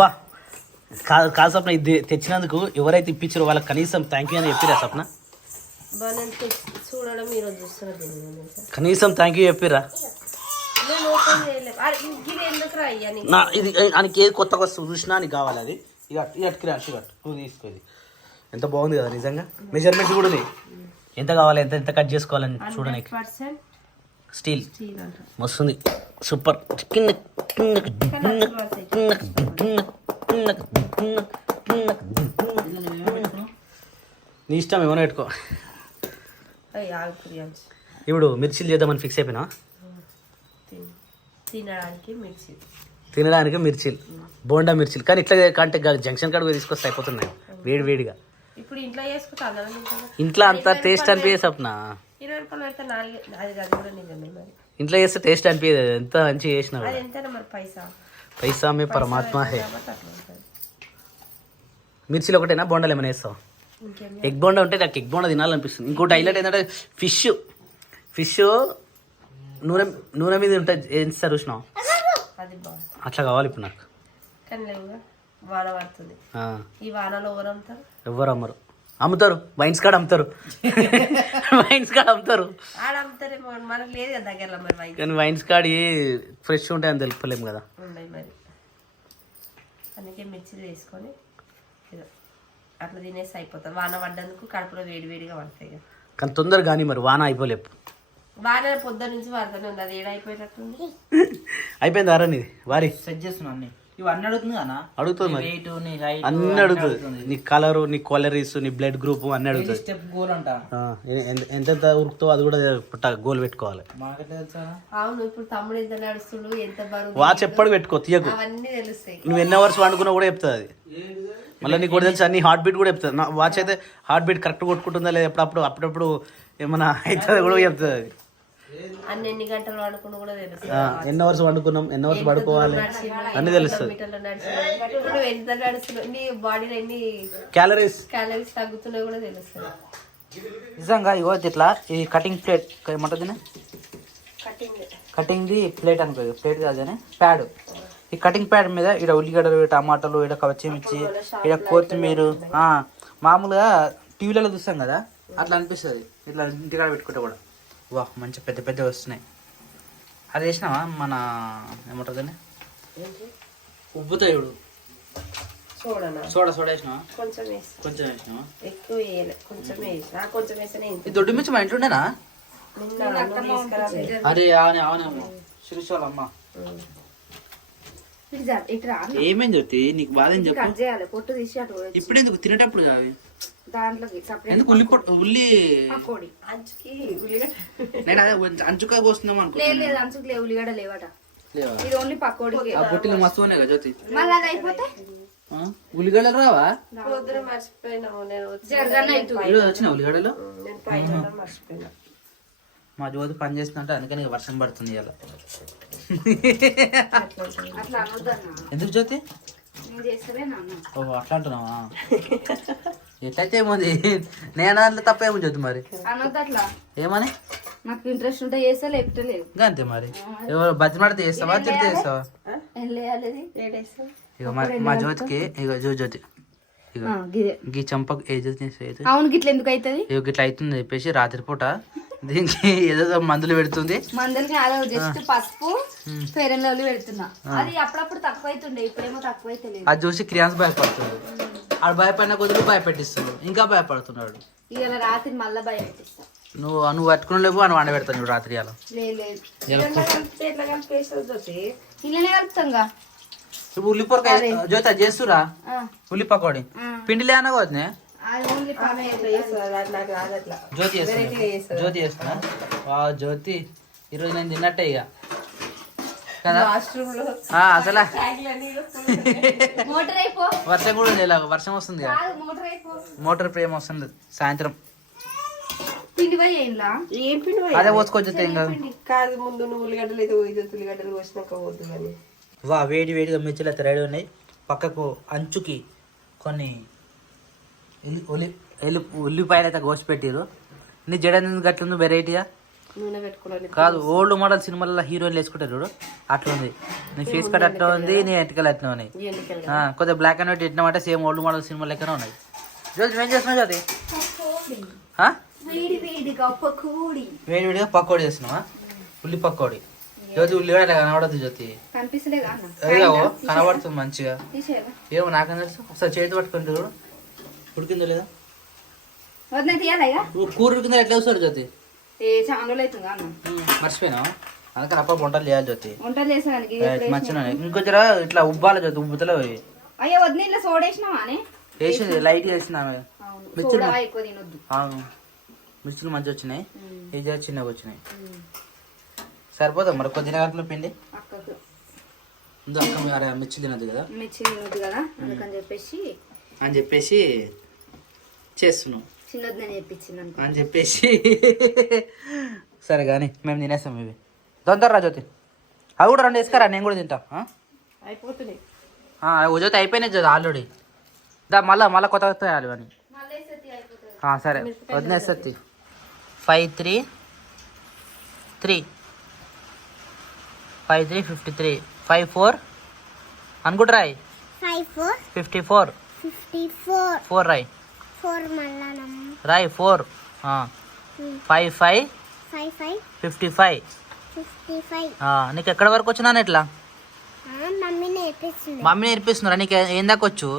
వా కాదు స్వప్న, ఇది తెచ్చినందుకు ఎవరైతే ఇప్పించారో వాళ్ళకి కనీసం థ్యాంక్ యూ అని చెప్పిరా స్వప్న? చూడడం ఈరోజు చూస్తున్నారు, కనీసం థ్యాంక్ యూ చెప్పిరా? నా ఇది ఆయనకి ఏది కొత్తగా చూసినా నీకు కావాలి అది. ఇక ఇటుకిరా షుగర్ నువ్వు తీసుకోది. ఎంత బాగుంది కదా నిజంగా. మెజర్మెంట్స్ కూడా ఉంది, ఎంత కావాలి ఎంత ఎంత కట్ చేసుకోవాలని చూడడానికి. స్టీల్ మస్తుంది, సూపర్. నీ ఇష్టం ఏమైనా పెట్టుకో. ఇప్పుడు మిర్చిలు చేద్దామని ఫిక్స్ అయిపోయినా? తినడానికి మిర్చిలు, బోండా మిర్చిలు. కానీ ఇట్లా కంటే జంక్షన్ కాడ తీసుకొస్తే అయిపోతున్నాయి వేడి వేడిగా. ఇంట్లో అంత టేస్ట్ అనిపించే స్వప్న, ఇంట్లో చేస్తే టేస్ట్ అనిపించదు. ఎంత మంచిగా చేసినా పైసా మే పరమాత్మ హే. మిర్చిలు ఒకటేనా, బోండాలు ఏమైనా వేస్తావు? ఎగ్ బోండా ఉంటే నాకు ఎగ్ బోండా తినాలనిపిస్తుంది. ఇంకోటి హైలైట్ ఏంటంటే ఫిష్ నూనె మీద ఉంటుంది, వేస్తారు చూసినావు? అట్లా కావాలి ఇప్పుడు నాకు. ఎవరు అమ్మరు, అమ్ముతారు వైన్స్ కాడ అమ్ముతారు. వైన్స్ కాడ అమ్ముతారు కానీ వైన్స్ కాడి ఫ్రెష్ ఉంటాయని తెలుపలేము కదా. అందుకే మిర్చిలు వేసుకొని అట్లా తినేసి అయిపోతాం. వాన పడ్డందుకు కడుపులో వేడి వేడిగా పడతాయి కానీ తొందరగా కానీ మరి వాన అయిపోలేపు. వాన పొద్దున్న నుంచి పడుతూనే ఉంది, అది ఏడైపోయినట్టుంది. అయిపోయింది అరా నీది వారి సెట్ చేస్తున్నా అన్ని. ఇవి అన్ని అడుగుతుంది కదా? అడుగుతుంది మరి, అన్ని అడుగుతుంది. నీ కలరు, నీ క్వాలరీస్, నీ బ్లడ్ గ్రూప్ అన్ని అడుగుతుంది. స్టెప్ గోల్ అంట, ఎంతెంత ఉరుకుతావు అది కూడా గోల్ పెట్టుకోవాలి. అవును, ఇప్పుడు తమ్ముడు ఎంత నడుస్తుడు, ఎంత బరువు, వాచ్ ఎప్పుడు పెట్టుకో, తీయకు. అవన్నీ తెలుస్తాయి. నువ్వు ఎన్ని అవర్స్ వండుకున్నా కూడా చెప్తుంది అది. మళ్ళీ నీకు కూడా తెలుసు, అన్ని హార్ట్ బీట్ కూడా చెప్తుంది. నా వాచ్ అయితే హార్ట్ బీట్ కరెక్ట్ కొట్టుకుంటుందా లేదా, అప్పుడప్పుడు ఏమన్నా అవుతుంది కూడా చెప్తుంది అది. ఎన్ని గంటలు వండుకున్నా కూడా తెలుస్తుంది. ఎన్ని అవర్స్ వండుకున్నాం, ఎన్ని అవర్స్ పడుకోవాలి అన్ని తెలుస్తుంది. ఎంత నడుస్తున్నావు, నీ బాడీలో ఎన్ని క్యాలరీస్ తగ్గుతున్నాయి కూడా తెలుస్తుంది. నిజంగా ఇగో ఇట్లా ఈ కటింగ్ ప్లేట్ ఏమంటుంది, కటింగ్ ది ప్లేట్ అనుకో, ప్లేట్ కాదని ప్యాడ్. ఈ కటింగ్ ప్యాడ్ మీద ఇక్కడ ఉల్లిగడ్డలు, టమాటాలు, ఇక్కడ పచ్చిమిర్చి, ఇక్కడ కొత్తిమీర. మామూలుగా టీవీలలో చూస్తాం కదా, అట్లా అనిపిస్తుంది. ఇట్లా ఇంటికాడ పెట్టుకుంటే కూడా వా మంచి పెద్ద పెద్ద వస్తున్నాయి. అది వేసినావా మన ఏమంటుందని ఉబ్బుతాయి చూడు, సోడా వేసినావా? కొంచెం వేసినావా? ఈ దొడ్డు మిర్చి మా ఇంట్లో ఉండేనా? అరే అవునమ్మా, శ్రీశోళ అమ్మ. ఏమేం చెప్తే నీకు బాధ ఏం చెప్పు. ఇప్పుడు ఎందుకు తినేటప్పుడు అవి ఎందుకు ఉల్లి నేను అదే అంచుకాయ కోస్తున్నాం అనుకో. ఉల్లిగడ్డ లేవట, బొట్టిలు మస్తు ఉన్నాయి కదా జ్యోతి. మళ్ళీ అది అయిపోతే ఉల్లిగడ్డలు రావా? వచ్చిన ఉల్లిగడ్డలు మా జ్యోతి పని చేస్తుందంటే అందుకని వర్షం పడుతుంది ఇలా. ఎందుకు జ్యోతి? ఓహో అట్లా అంటున్నావా? ఎట్లయితే ఏముంది, నేను దాంట్లో తప్పేమో జ్యోతి మరి. అట్లా ఏమని నాకు ఇంట్రెస్ట్ ఉంటే చేస్తా, లేకపోతే లేదు. అంతే మరి. ఎవరు బతిమాడితే చేస్తావా, తిడితే చేస్తావా? ఇక మా జ్యోతికి ఇక జ్యోతి గీ చంపకు ఏ జ్యోతి. అవును, గిట్ల ఎందుకు అవుతుంది? ఇక గిట్లా అవుతుంది చెప్పేసి రాత్రిపూట దీనికి ఏదో మందులు పెడుతుంది. మందులకి అదే జస్ట్ పసుపు ఫెయిర్ అండ్ లవ్లీ పెడుతున్నా. అది అప్పుడప్పుడు తక్కువ అవుతుండే, ఇప్పుడేమో తక్కువ అయితే లేదు. అది చూసి క్రియాన్స్ భయపడుతుంది. ఆడు భయపడిన కొద్దిగా భయపెట్టిస్తాడు, ఇంకా భయపడుతున్నాడు. ఇవాళ రాత్రి మళ్ళీ భయపెట్టిస్తా. నువ్వు పట్టుకుని లేవు అని వండ పెడతాను ఇప్పుడు రాత్రి. అలా ఇలానే కలుపుతాంగా. ఇప్పుడు ఉల్లిపొరకాయ జ్యోతి అది చేస్తురా, ఉల్లి పకోడి పిండి లేనా కోద్నే జ్యోతి చేస్తున్నా. జ్యోతి చేస్తున్నా. జ్యోతి ఈరోజు నేను తిన్నట్టే ఇక కదా. అసలు వర్షం కూడా లేదు, వర్షం వస్తుంది కదా, మోటార్ ప్రేమ వస్తుంది సాయంత్రం. అదే పోసుకోవచ్చు ఇంకా. కాదు ముందు నువ్వు ఉల్లిగడ్డలు అయితే ఉల్లిగడ్డలు పోసినాక పోద్దు కానీ. వా వేడి వేడిగా మిర్చిలు అయితే రెడీ ఉన్నాయి. పక్కకు అంచుకి కొన్ని ఉల్లిపాయలు అయితే కోసి పెట్టిరు. నీ జడ గట్ల వెరైటీగా నూనె పెట్టుకోవాలి. కాదు ఓల్డ్ మోడల్ సినిమాలలో హీరోయిన్లు వేసుకుంటారు చూడు అట్లా ఉంది. నీ ఫేస్ కట్ అట్లా ఉంది, నీ ఎంటికలు అట్లా ఉన్నాయి. కొద్దిగా బ్లాక్ అండ్ వైట్ ఎట్టినామంటే సేమ్ ఓల్డ్ మోడల్ సినిమా లెక్కనే ఉన్నాయి. జ్యోతి నువ్వేం చేస్తున్నావు జ్యోతి? వేడి వేడిగా పకోడీ చేస్తున్నావా? ఉల్లి పకోడీ. జ్యోతి ఉల్లిగడ్డ కనబడదు జ్యోతి. అదిగో కనబడుతుంది మంచిగా. ఏమో నాకని తెలుసు. ఒకసారి చేతి పట్టుకుని చూడు ఉడికిందో లేదా. కూర ఉడికిందో ఎట్లా వస్తారు జ్యోతి? మర్చిపోయినా అందుకని అప్ప వంటలు చేయాలి జ్యోతి. మంచిగా ఇంకొంచెం ఇట్లా ఉబ్బాలి జ్యోతి, ఉబ్బుతలే వేసింది లైట్ వేసినాను. మిర్చిలు మిర్చిలు మంచిగా వచ్చినాయి, ఇది చిన్నగా వచ్చినాయి. సరిపోతాం మరి కొద్ది గంటల పిండి. మిర్చి తినద్దు కదా అని చెప్పేసి చేస్తున్నాం అని చెప్పేసి. సరే కానీ మేము తినేస్తాం ఇవి. తొందర రా జ్యోతి, అవి కూడా 2 వేసుకురా, నేను కూడా తింటా. అయిపోతున్నాయి జ్యోతి అయిపోయినాయి జ్యోతి ఆల్రెడీ. దా మళ్ళా కొత్త వేయాలి అని. సరే వదిలేస్తుంది. 5 3 3 5 3 53 5 4 అనుకుంటు రాయి. 54 4 రాయి రాయి 4 5 5 55. నీకు ఎక్కడి వరకు వచ్చినా ఇట్లా? మమ్మీ నేర్పిస్తున్నారా నీకు? ఏం దాకా వచ్చు?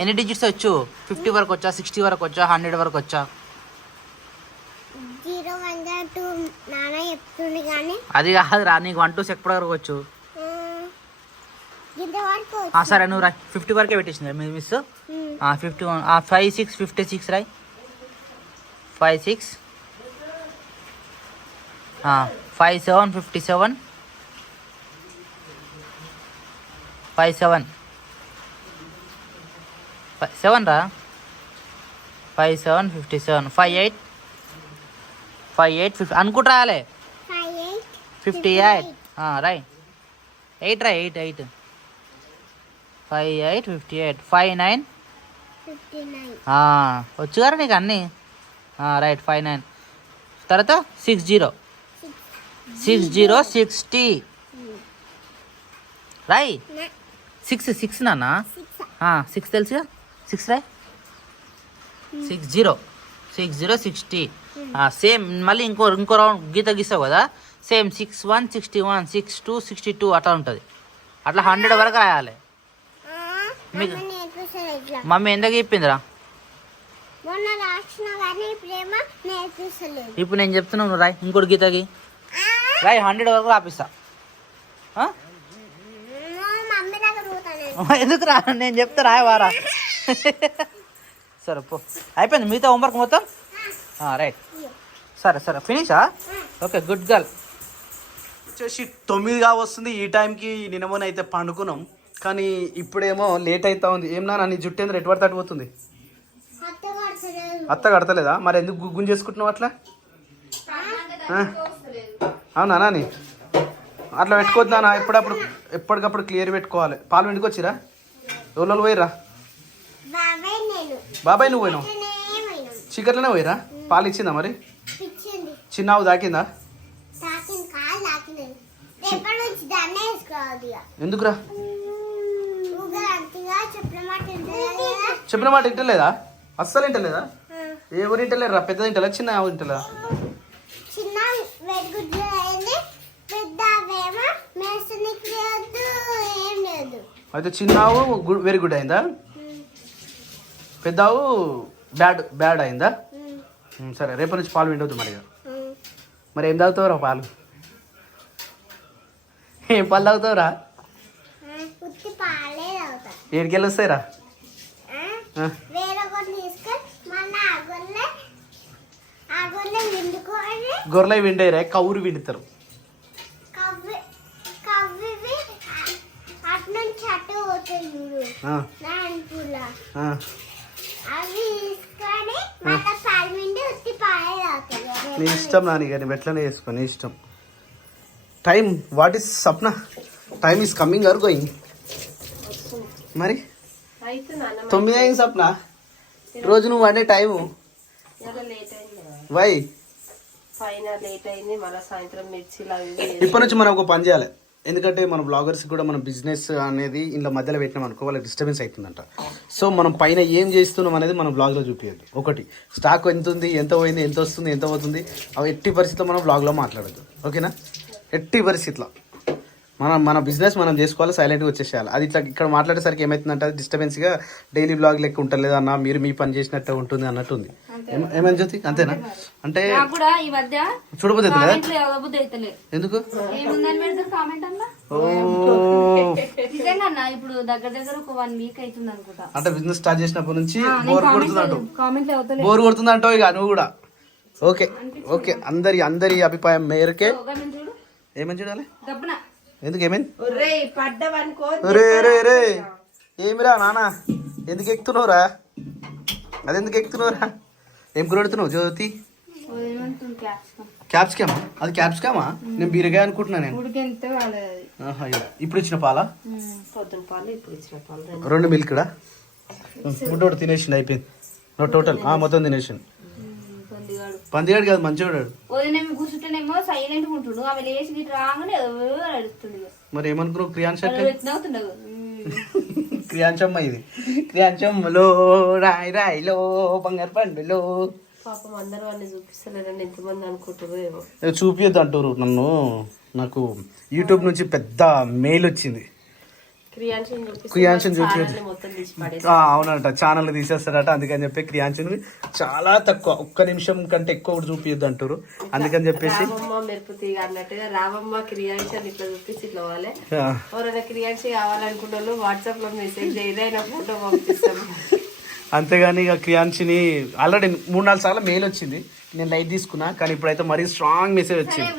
ఎన్ని డిజిట్స్ వచ్చు? 50 వరకు వచ్చా, 60 వరకు వచ్చా, 100 వరకు వచ్చా? అది కాదురా, నీకు 1 to 6 ఎప్పటి వరకు వచ్చు? సరే నువ్వు రాయ్. 50 వరకే పెట్టేసింది మీ మిస్. 51 5 6 56 రాయ్. 5 6 5 7 57 5 7 7 రా. 5 7 57 5 8 50 అనుకుంటా రాలే. 58 రాయ్. 8 రా 8 8 5 8 58 5 9 వచ్చు కదా నీకు అన్నీ. రైట్ 5 9 తర్వాత 60 60 రాయ్. 6 నాన్న 6 తెలుసుగా 6 రాయ్. 60 60 సేమ్. మళ్ళీ ఇంకో రౌండ్ గీత గీస్తావు కదా, సేమ్ 61 61 62 62 అట్లా ఉంటుంది. అట్లా 100 వరకు రాయాలి. మీకు మమ్మీ ఎందుకు చెప్పిందిరా? ఇప్పుడు నేను చెప్తున్నాను రాయ్. ఇంకోటి గీతకి రాయ్, 100 వరకు రాపిస్తా. ఎందుకు రా, నేను చెప్తా రాయ్ వారా. సరే పో, అయిపోయింది మిగతా హోంవర్క్ మొత్తం. రైట్ సరే ఫినిషా? Okay good girl. వచ్చేసి 9 వస్తుంది. ఈ టైంకి నిన్నమోన అయితే పండుకున్నాం, కానీ ఇప్పుడేమో లేట్ అవుతా ఉంది. ఏం నా నీ జుట్టు ఏంద్ర ఎటు పడితే అటు పోతుంది? అత్త కడతలేదా? మరి ఎందుకు గుగ్గుని చేసుకుంటున్నావు అట్లా? అవునా నాని? అట్లా పెట్టుకోవద్దు నాన్న, ఎప్పటికప్పుడు క్లియర్ పెట్టుకోవాలి. పాలు వెండుకొచ్చిరా? ఎవరు పోయిరా? బాబాయ్ నువ్వు పోయినావు? చీకట్లోనే పోయిరా? పాలు ఇచ్చిందా మరి? చిన్నావు దాకిందా? ఎందుకురా? చెప్పిన మాట వింటలేదా? అస్సలు వింటలేదా? ఎవరు వింటలేరా? పెద్దది వింటలే, చిన్న వింటలేదా? అయితే చిన్నావు వెరీ గుడ్ అయిందా? పెద్దావు బ్యాడ్ అయిందా? సరే రేపటి నుంచి పాలు విండవద్దు మరి. మరి ఏం తాగుతావురా పాలు? ఏం పాలు తాగుతావురా? ఏడికెళ్ళి వస్తాయిరా? గొర్రె విండేరా, కౌరు విండుతారు. నీ ఇష్టం నాని, కానీ ఎట్లనే చేసుకో, నీ ఇష్టం. Time what is Sapna? Time is coming or going? మరి 9 అయింది సప్న. రోజు నువ్వు వండే టైము వై? పైన లేట్ అయింది, మళ్ళీ సాయంత్రం మిర్చిలు అవి ఇప్పటి నుంచి మనం ఒక పని చేయాలి. ఎందుకంటే మన బ్లాగర్స్ కూడా మన బిజినెస్ అనేది ఇంట్లో మధ్యలో పెట్టినాం అనుకో వాళ్ళకి డిస్టర్బెన్స్ అవుతుందంట. సో మనం పైన ఏం చేస్తున్నాం అనేది మనం బ్లాగ్లో చూపించద్దు. ఒకటి స్టాక్ ఎంత ఉంది, ఎంత పోయింది, ఎంత వస్తుంది, ఎంత పోతుంది, అవి ఎట్టి పరిస్థితిలో మనం బ్లాగ్లో మాట్లాడద్దు. ఓకేనా? ఎట్టి పరిస్థితిలో మన బిజినెస్ మనం చేసుకోవాలి, సైలెంట్గా వచ్చేసేయాలి. అది ఇట్లా ఇక్కడ మాట్లాడేసరికి ఏమవుతుందంటే అది డిస్టర్బెన్స్గా డైలీ బ్లాగ్ లెక్క ఉంటుంది అన్న, మీరు మీ పని చేసినట్టు ఉంటుంది అన్నట్టు ఉంది. ఏమని జ్యోతి? అంతేనా? అంటే చూడబోద్దు ఎందుకు? ఇప్పుడు దగ్గర దగ్గర ఒక 1 వీక్ అవుతుంది అనుకుంటా. అంటే బిజినెస్ స్టార్ట్ చేసినప్పటి నుంచి బోర్ కొడుతుంది అంటావు ఇక నువ్వు కూడా. ఓకే ఓకే, అందరి అభిప్రాయం మేరకే. ఏమని చూడాలి? ఎందుకు ఏమైంది? రే ఏమిరా నాన్న, ఎందుకు ఎక్కుతున్నావురా? అదెందుకు ఎక్కుతున్నావురా? ఏం కూరడుతున్నావు జ్యోతి? క్యాప్సికమ్. అది క్యాప్సికమా? నేను బీరకాయ అనుకుంటున్నా. నేను ఇప్పుడు ఇచ్చిన పాలా? పొద్దున పాలు, ఇప్పుడు ఇచ్చిన పాలు. 2 మిల్క్డా? ఫుడ్ తినేసిండు, అయిపోయింది టోటల్ మొత్తం తినేసిండు. పందిగాడు కాదు, మంచివాడు. కూర్చుంటేనేమో సైలెంట్ ఉంటుండు, ఆమె లేచి రాగానే అడుగుతుండు. మరి ఏమనుకున్నావు? క్రియాంశమ్మ ఇది. క్రియాంశమ్మలో రాయిలో బంగారు పండులో. పాపం అందరూ వాళ్ళని చూపిస్తలేరని ఎంతమంది అనుకుంటారు ఏమో. చూపియొద్దు అంటారు నన్ను. నాకు యూట్యూబ్ నుంచి పెద్ద మెయిల్ వచ్చింది. క్రియాంశన్ అవునంట, ఛానల్ తీసేస్తాడట. అందుకని చెప్పి క్రియాంశన్ చాలా తక్కువ, 1 నిమిషం కంటే ఎక్కువ కూడా చూపియొద్దు అంటారు. అందుకని చెప్పేసి అన్నట్టుగా రామమ్మ క్రియాంశన్ ఇట్లా చూపించి ఇట్లా వాళ్ళే ఎవరైనా క్రియాంశన్ కావాలనుకున్న వాళ్ళు వాట్సాప్ లో మెసేజ్ చేయరైనా ఫోటో పంపిస్తాం. అంతేగాని ఇక క్రియాంశిని ఆల్రెడీ 3-4 సార్లు మెయిల్ వచ్చింది, నేను లైట్ తీసుకున్నా. కానీ ఇప్పుడైతే మరీ స్ట్రాంగ్ మెసేజ్ వచ్చింది.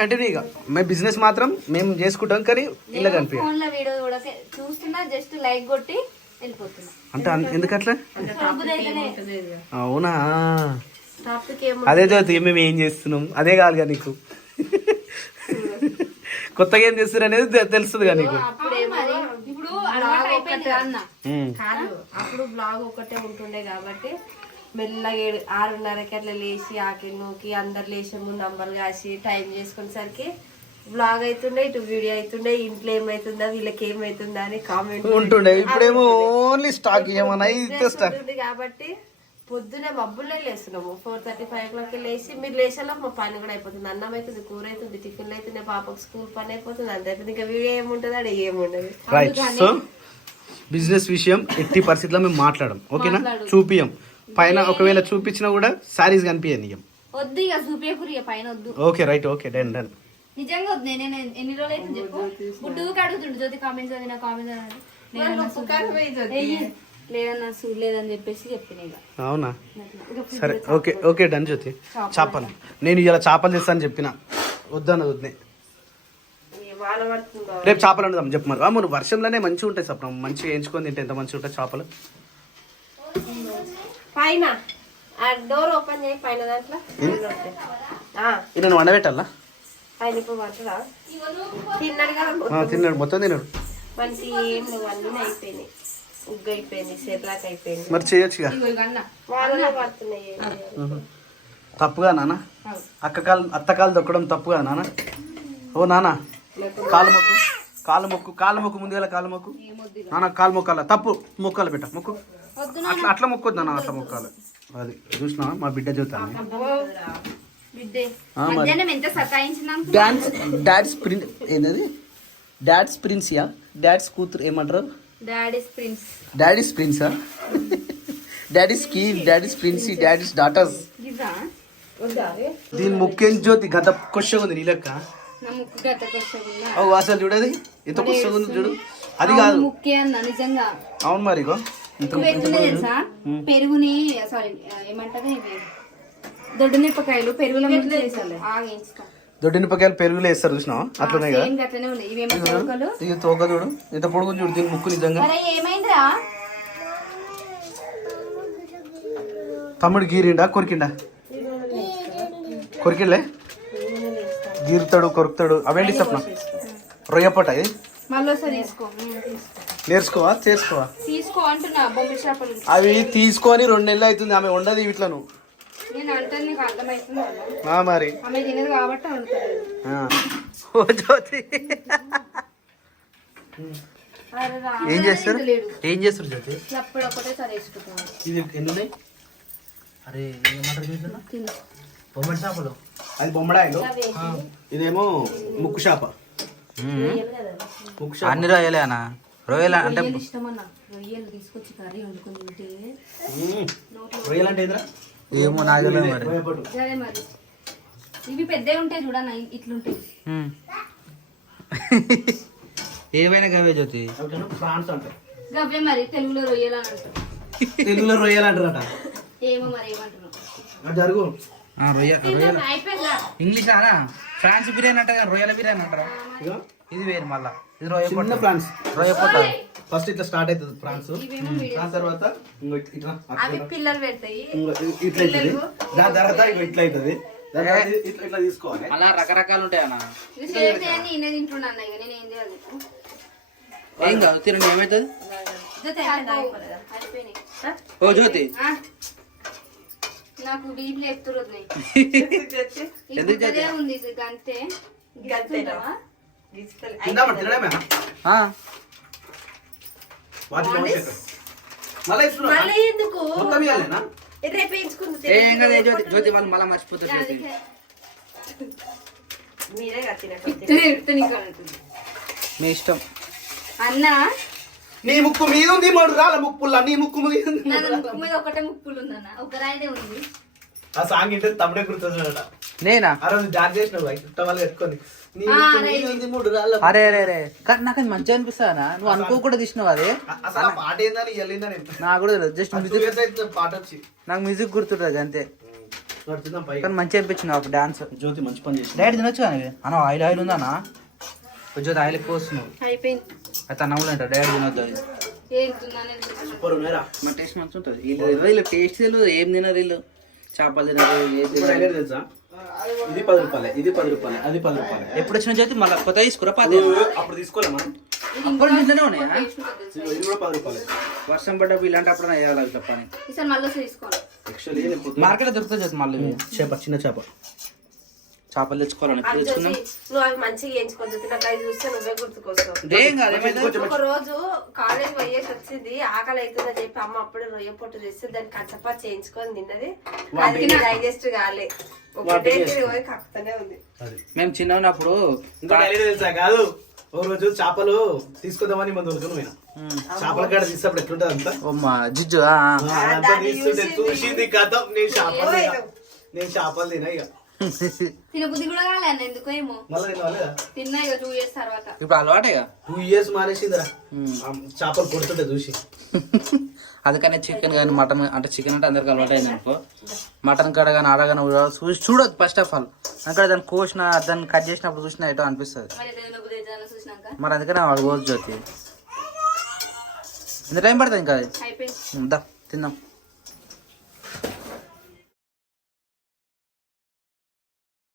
కంటిన్యూ ఇక మేము బిజినెస్ మాత్రం మేము చేసుకుంటాం, కానీ ఇలా కనిపించాం. అంటే ఎందుకట్లా? అవునా? అదే చదువుతుంది మేము ఏం చేస్తున్నాం అదే కాదుగా నీకు. కొత్తగా ఏం చేస్తారు అనేది తెలుస్తుంది కదా నీకు. అప్పుడు బ్లాగ్ ఒకటే ఉంటుండే కాబట్టి మెల్లగా 6:30కి అట్లా లేచి ఆకిలి నూకి అందరు లేచే ముందు నంబర్లు కాసి టైం చేసుకునేసరికి బ్లాగ్ అవుతుండే, ఇటు వీడియో అవుతుండే. ఇంట్లో ఏమైతుందా, వీళ్ళకి ఏమైతుందా అని కామెంట్ ఉంటుండే. ఇప్పుడేమో ఓన్లీ స్టాక్ ఏమన్నా కాబట్టి పొద్దునే మబ్బులే లేస్తున్నాము. 4:35 లేచి మీరు లేచేలా మా పని కూడా అయిపోతుంది. అన్నం అవుతుంది, కూర అవుతుంది, టిఫిన్లు అవుతుంది, పాపకు స్కూల్ పని అయిపోతుంది, అంత అయిపోతుంది. ఇంకా వీడియో ఏముంటుంది, అక్కడ ఏముండదు. రైట్. సో బిజినెస్ విషయం ఎట్టి పరిస్థితుల్లో మేము మాట్లాడడం, ఓకేనా? చూపియం. పైన ఒకవేళ చూపించినా కూడా సారీస్ కనిపించండి. వద్దు ఇక చూపించకురు పైన వద్దు. Okay right, okay done done. నిజంగా వద్దు. నేను ఎన్ని రోజులు అయితే చెప్పు గుడ్డుకు అడుగుతుండు జ్యోతి కామెంట్స్ చదివిన కామెంట్స్ లేదన్నా చూడలేదని చెప్పేసి చెప్పిన. అవునా? సరే ఓకే ఓకే డన్. జ్యోతి చేపలు నేను ఇలా చేపలు తెస్తాను చెప్పిన, వద్దాను వద్దే. రేపు చేపలు వండుదాం చెప్పు. మరి నువ్వు వర్షంలోనే మంచిగా ఉంటాయి సప్నం, మంచిగా వేయించుకొని తింటే ఎంత మంచిగా ఉంటాయి చేపలు. పైన డోర్ ఓపెన్ చేయి, పైన దాంట్లో నేను వండబెట్టాలా? ఆయన ఇప్పుడు పడుతుందా? తిన్నాడు కదా, తిన్నాడు, మొత్తం తిన్నాడు. మంచి ఏం నువ్వు అన్నీ అయిపోయినాయి, ఉగ్గు అయిపోయింది, సెర్లాక్ అయిపోయింది. మరి చేయొచ్చుగా. వాళ్ళలో పడుతున్నాయి. తప్పుగా నాన్న? అత్తకాలు దొక్కడం తప్పుగా నాన్న? ఓ నాన్న కాలు మొక్కు, కాలు మొక్కు, కాలు మొక్కు, ముందుగా కాలు మొక్కు నాన్న. కాలు మొక్కాల తప్పు, మొక్కాలు పెట్ట మొక్కు. అట్లా మొక్కొద్దు నాన్న, అట్లా మొక్కాలి. అది చూసినా మా బిడ్డ చూస్తాను. డాడ్స్ ప్రిన్స్ ఏంటది? డాడ్స్ ప్రిన్సియా? డాడ్స్ కూతురు ఏమంటారు? డాడీస్ ప్రిన్సా? డాడీస్ కీ, డాడీస్ ప్రిన్సీ, డాడీస్ డాటర్స్. దీని ముఖ్యం జ్యోతి గత కొషగా ఉంది నీ లెక్క. అసలు చూడది ఎంత కొషగా ఉంది చూడు. అది కాదు నిజంగా. అవును మరి తెలుసా? పెరుగుని సారీ ఏమంటారు, దొడ్డు మిరపకాయలు పెరుగులో దొడ్డి నిప్పకాయలు పెరుగులు వేస్తారు చూసినావా? అట్లనే కదా. ఇది తోక చూడు ఎంత పొడుగు చూడు దీని ముక్కు. నిజంగా ఏమైందిరా? తమ్ముడు గీరిండా కొరికిండా? కొరికిండే, గీరుతాడు, కొరుకుతాడు. అవేంటి సప్న? రొయ్యపట. ఇది నేర్చుకోవా చేసుకోవా? తీసుకో అంటున్నా. అవి తీసుకొని 2 నెలలు అవుతుంది ఆమె వండది వీటిలో. నువ్వు నేను అంటే నీకు అర్థమవుతుంది కదా. మరి ఆమె తినదు కాబట్టి వండుతారు. ఓ జ్యోతి ఏం చేస్తారు జ్యోతి? ఎప్పుడు ఒకటే సరే వేసుకుంటాను. ఇది ఎన్ని ఉన్నాయి? అరే ఏమంటారు చూద్దాం. బొమ్మడి చేపలు, అది బొమ్మడాయిలు, ఇదేమో ముక్కు చేప. ముక్కు చేప అన్ని రొయ్యలే అన్న. రొయ్యలు అంటే ఇష్టమన్నా రొయ్యలు తీసుకొచ్చి కర్రీ వండుకొని తింటే రొయ్యలు అంటే ఏంద్రా? ఏమో నాకు తెలియదు మరి. రొయ్యపట్టు. సరే మరి ఇవి పెద్దవి ఉంటాయి చూడన్న, ఇట్లుంటాయి. ఏవైనా గవే జ్యోతి. ఫ్రాన్స్ అంటారు, గవ్వే మరి తెలుగులో రొయ్యలు అని అంటారు. తెలుగులో రొయ్యలు అంటారట. ఏమో మరి ఏమంటారు. అది జరుగు. రొయ్యలు అయిపోయిందా? ఇంగ్లీష్ అనా? ఫ్రాన్స్ బిర్యానీ అంటారు, రొయ్యల బిర్యానీ అంటారా? ఇగో ఇది వేరు మళ్ళా. ఇది రొయ్య చిన్న పొట్ట. ఫ్రాన్స్. రొయ్య పొట్ట ఫస్ట్ ఇట్లా స్టార్ట్ అవుతుంది ఫ్రాన్స్. దాని తర్వాత ఇంకో ఇట్లా అవి పిల్లలు పెడతాయి. ఇట్లా అవుతుంది. దాని తర్వాత ఇంకో ఇట్లా అవుతుంది. దాని తర్వాత ఇట్లా ఇట్లా తీసుకోవాలి. అలా రకరకాలు ఉంటాయి అన్న. ఇది సేమ్ చేయండి, నేనే తింటున్నాను ఇక నేను ఏం చేయాలి. ఏం కాదు తినండి, ఏమవుతుంది? అయిపోయినాయి. ఓ జ్యోతి నాకు బీపీ లేపుతురు ఎందుకు చేతి? ఉంది ఇక అంతే. గంతేనా? తిందామా? తినడమే. ఆ, మళ్ళీ ఇస్తున్నా. మళ్ళీ ఎందుకు మొత్తం ఇవ్వాలేనా? రేపు వేయించుకుంది. ఏం కాదు ఏ జ్యోతి. జ్యోతి వాళ్ళు మళ్ళీ మర్చిపోతారు జ్యోతి. మీరే కట్టిన మీ ఇష్టం. అన్న నీ ముక్కు మీద ఉంది మూడు రాళ్ళ ముక్కుల్లా. నీ ముక్కు మీద ఉంది నా ముక్కు మీద ఒకటే ముక్కులు ఉందన్న, ఒక రాయిదే ఉంది. ఆ సాంగ్ ఇంటే తమ్ముడే గుర్తొచ్చాడట. నేనా? ఆ రోజు డాన్స్ చేసినావు ఇట్ట వాళ్ళు పెట్టుకొని. నీ ముక్కు మీద ఉంది మూడు రాళ్ళ. అరే అరే అరే కానీ నాకు అది మంచిగా అనిపిస్తానా? నువ్వు అనుకోకుండా తీసినావు అదే. అసలు ఆ పాట ఏందని వెళ్ళిందని నాకు కూడా తెలియదు. జస్ట్ మ్యూజిక్, పాట వచ్చి నాకు మ్యూజిక్ గుర్తుంటుంది అంతే. పడుతుందాం పై. కానీ మంచిగా అనిపించింది ఒక డాన్స్. జ్యోతి మంచి పని చేసి డైరెక్ట్ తినొచ్చు కానీ అన్న. ఆయిల్ ఆయిల్ ఉందా అన్న? కొంచెం ఆయిల్ ఎక్కువ వస్తున్నావు. అయిపోయింది. అయితే నవ్వులు అంటారు డైరెక్ట్ తినొద్దు అది. సూపర్ ఉన్నారా? మన టేస్ట్ మంచిగా ఉంటుంది. వీళ్ళు టేస్ట్ తెలియదు, ఏం తినరు వీళ్ళు. చేపలు తినరు, ఏది ఇప్పుడు తినరు. హైలైట్ తెలుసా? ఇది 10 రూపాయలే, ఇది 10 రూపాయలే, అది 10 రూపాయలే. ఎప్పుడు వచ్చిన చేతి మళ్ళీ కొత్త తీసుకురా పాత. అప్పుడు తీసుకోలే మనం. అప్పుడు ఇంట్లోనే ఉన్నాయా? ఇది కూడా 10 రూపాయలే. వర్షం పడ్డప్పుడు ఇలాంటప్పుడు వేయాలి ఇట్లా పని. ఈసారి మళ్ళీ తీసుకోవాలి. యాక్చువల్లీ నేను పొద్దున్న మార్కెట్లో దొరుకుతుంది చేతి మళ్ళీ ఇవి. చేప, చిన్న చేప. చేపలు తెచ్చుకోవాలని ఎప్పుడు తెచ్చుకున్నాం. నువ్వు అవి మంచిగా వేయించుకొని నాకు అవి చూస్తే నువ్వే గుర్తుకొస్తావు. ఏం కాదు ఏమైతే. ఒక రోజు కాలేజ్ పోయేసి వచ్చింది, ఆకలి అవుతుందని చెప్పి అమ్మ అప్పుడే రొయ్య పొట్టు తెస్తే దాన్ని కచ్చపా చేయించుకొని తిన్నది. అది డైజెస్ట్ కాలే, ఒకటే పోయి కక్కుతూనే ఉంది. మేము చిన్న ఉన్నప్పుడు ఇంకా హైలైట్ తెలుసా? కాదు, ఓ రోజు చేపలు తీసుకుందామని మన దొరకను పోయినా. చేపల కాడ తీసేటప్పుడు ఎట్లుంటది అంతా జిజ్జు అంతా తీస్తుంటే చూసింది కథ. నేను చేపలు తినా ఇక తినబుద్ధి కూడా కాలే అన్న, ఎందుకో ఏమో. మళ్ళీ తినవాలేదా? తిన్నా ఇక 2 years తర్వాత. ఇప్పుడు అలవాటేగా. 2 years మానేసిందిరా చేపలు కొడుతుంటే చూసి. అందుకనే చికెన్ కానీ మటన్ అంటే చికెన్ అంటే అందరికి అలవాటు అయింది అనుకో. మటన్ కాడ కానీ ఆడ కానీ చూడొద్దు ఫస్ట్ ఆఫ్ ఆల్. అక్కడ దాన్ని కోసిన దాన్ని కట్ చేసినప్పుడు చూసినా ఏటో అనిపిస్తుంది. మరి తినబుద్ధి అవుతుందన్న చూసినాక. మరి అందుకనే వాడు పోవచ్చు జ్యోతి. ఎంత టైం పడుతుంది ఇంకా? అయిపోయింది. దా తిందాం.